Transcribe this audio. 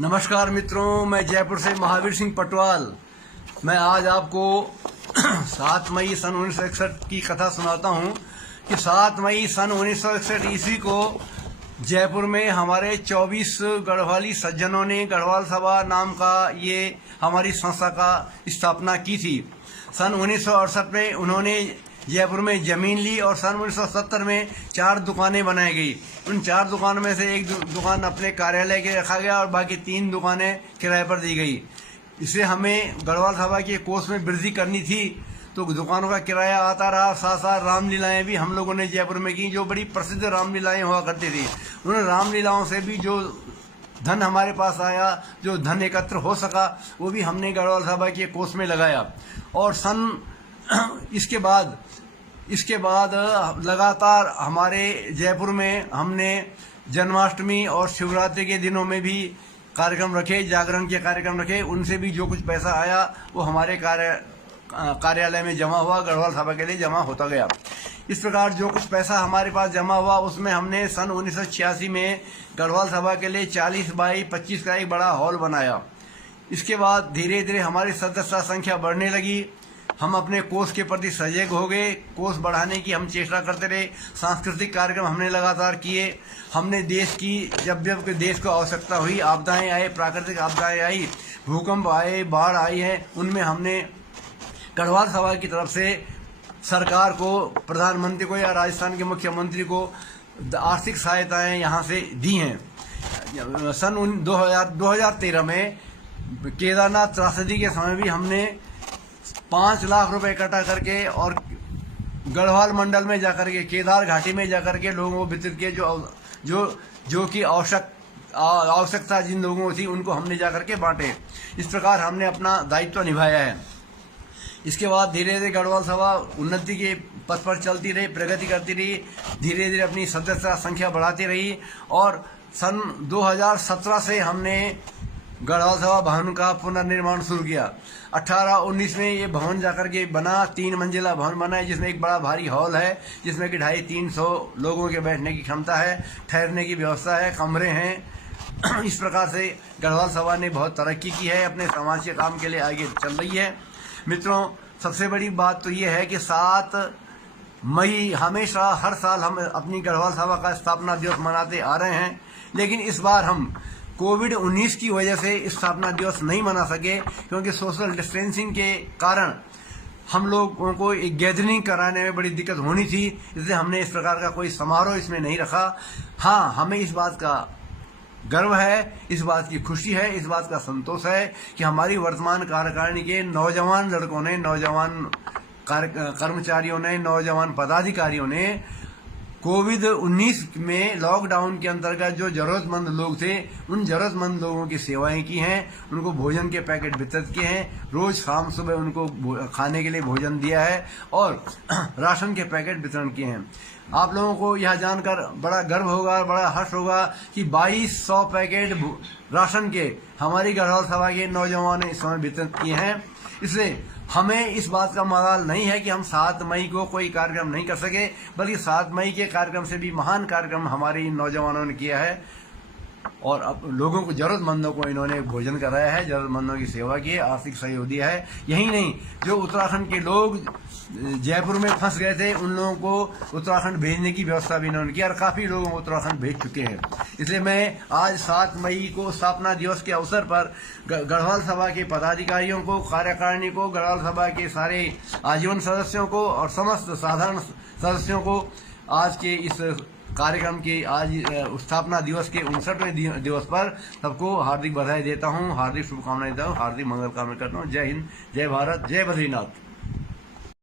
नमस्कार मित्रों, मैं जयपुर से महावीर सिंह पटवाल। मैं आज आपको 7 मई सन 1961 की कथा सुनाता हूं कि 7 मई सन 1961 ईस्वी को जयपुर में हमारे 24 गढ़वाली सज्जनों ने गढ़वाल सभा नाम का ये हमारी संस्था का स्थापना की थी। सन 1968 में उन्होंने जयपुर में जमीन ली और सन 1970 में 4 दुकानें बनाई गई। उन 4 दुकानों में से एक दुकान अपने कार्यालय के रखा गया और बाकी 3 दुकानें किराए पर दी गई। इससे हमें गढ़वाल सभा के कोष में वृद्धि करनी थी, तो दुकानों का किराया आता रहा। साथ साथ रामलीलाएं भी हम लोगों ने जयपुर में की, जो बड़ी प्रसिद्ध रामलीलाएं हुआ करती थी। उन रामलीलाओं से भी जो धन हमारे पास आया, जो धन एकत्र हो सका, वो भी हमने गढ़वाल सभा के कोष में लगाया। और इसके बाद लगातार हमारे जयपुर में हमने जन्माष्टमी और शिवरात्रि के दिनों में भी कार्यक्रम रखे, जागरण के कार्यक्रम रखे। उनसे भी जो कुछ पैसा आया वो हमारे कार्यालय में जमा हुआ, गढ़वाल सभा के लिए जमा होता गया। इस प्रकार जो कुछ पैसा हमारे पास जमा हुआ उसमें हमने सन 1986 में गढ़वाल सभा के लिए 40 बाई 25 का एक बड़ा हॉल बनाया। इसके बाद धीरे धीरे हमारी सदस्यता संख्या बढ़ने लगी। हम अपने कोष के प्रति सजग हो गए, कोष बढ़ाने की हम चेष्टा करते रहे। सांस्कृतिक कार्यक्रम हमने लगातार किए। हमने देश की जब देश को आवश्यकता हुई, आपदाएं आए, प्राकृतिक आपदाएं आई, भूकंप आए, बाढ़ आई है, उनमें हमने गढ़वाल सभा की तरफ से सरकार को, प्रधानमंत्री को या राजस्थान के मुख्यमंत्री को आर्थिक सहायताएं यहाँ से दी हैं। सन 2013 में केदारनाथ त्रासदी के समय भी हमने 5 लाख रुपए इकट्ठा करके और गढ़वाल मंडल में जाकर के, केदार घाटी में जाकर के लोगों को वितरित किए। जो कि आवश्यकता जिन लोगों को थी उनको हमने जाकर के बांटे। इस प्रकार हमने अपना दायित्व निभाया है। इसके बाद धीरे धीरे गढ़वाल सभा उन्नति के पथ पर चलती रही, प्रगति करती रही, धीरे धीरे अपनी सदस्यता संख्या बढ़ाती रही। और सन 2017 से हमने गढ़वाल सभा भवन का पुनर्निर्माण शुरू किया। 18-19 में ये भवन जाकर के बना, 3 मंजिला भवन बना है, जिसमें एक बड़ा भारी हॉल है, जिसमें कि 250-300 लोगों के बैठने की क्षमता है, ठहरने की व्यवस्था है, कमरे हैं। इस प्रकार से गढ़वाल सभा ने बहुत तरक्की की है, अपने समाज के काम के लिए आगे चल रही है। मित्रों, सबसे बड़ी बात तो ये है कि 7 मई हमेशा हर साल हम अपनी गढ़वाल सभा का स्थापना दिवस मनाते आ रहे हैं, लेकिन इस बार हम कोविड-19 की वजह से स्थापना दिवस नहीं मना सके, क्योंकि सोशल डिस्टेंसिंग के कारण हम लोगों को एक गैदरिंग कराने में बड़ी दिक्कत होनी थी। इसलिए हमने इस प्रकार का कोई समारोह इसमें नहीं रखा। हाँ, हमें इस बात का गर्व है, इस बात की खुशी है, इस बात का संतोष है कि हमारी वर्तमान कार्यकारिणी के नौजवान लड़कों ने, नौजवान कर्मचारियों ने, नौजवान पदाधिकारियों ने कोविड-19 में लॉकडाउन के अंतर्गत जो जरूरतमंद लोग थे, उन जरूरतमंद लोगों की सेवाएं की हैं। उनको भोजन के पैकेट वितरित किए हैं, रोज शाम सुबह उनको खाने के लिए भोजन दिया है और राशन के पैकेट वितरण किए हैं। आप लोगों को यह जानकर बड़ा गर्व होगा, बड़ा हर्ष होगा कि 2200 पैकेट राशन के हमारी गढ़वाल सभा के नौजवानों ने इस समय वितरित किए हैं। इसलिए हमें इस बात का मलाल नहीं है कि हम 7 मई को कोई कार्यक्रम नहीं कर सके, बल्कि 7 मई के कार्यक्रम से भी महान कार्यक्रम हमारे इन नौजवानों ने किया है। और अब लोगों को, जरूरतमंदों को इन्होंने भोजन कराया है, जरूरतमंदों की सेवा की है, आर्थिक सहयोग दिया है। यही नहीं, जो उत्तराखंड के लोग जयपुर में फंस गए थे, उन लोगों को उत्तराखंड भेजने की व्यवस्था भी इन्होंने की और काफी लोगों को उत्तराखंड भेज चुके हैं। इसलिए मैं आज 7 मई को स्थापना दिवस के अवसर पर गढ़वाल सभा के पदाधिकारियों को, कार्यकारिणी को, गढ़वाल सभा के सारे आजीवन सदस्यों को और समस्त साधारण सदस्यों को आज के इस कार्यक्रम के, आज स्थापना दिवस के 59वें दिवस पर सबको हार्दिक बधाई देता हूँ, हार्दिक शुभकामनाएं देता हूँ, हार्दिक मंगल कामना करता हूँ। जय हिंद, जय भारत, जय बद्रीनाथ।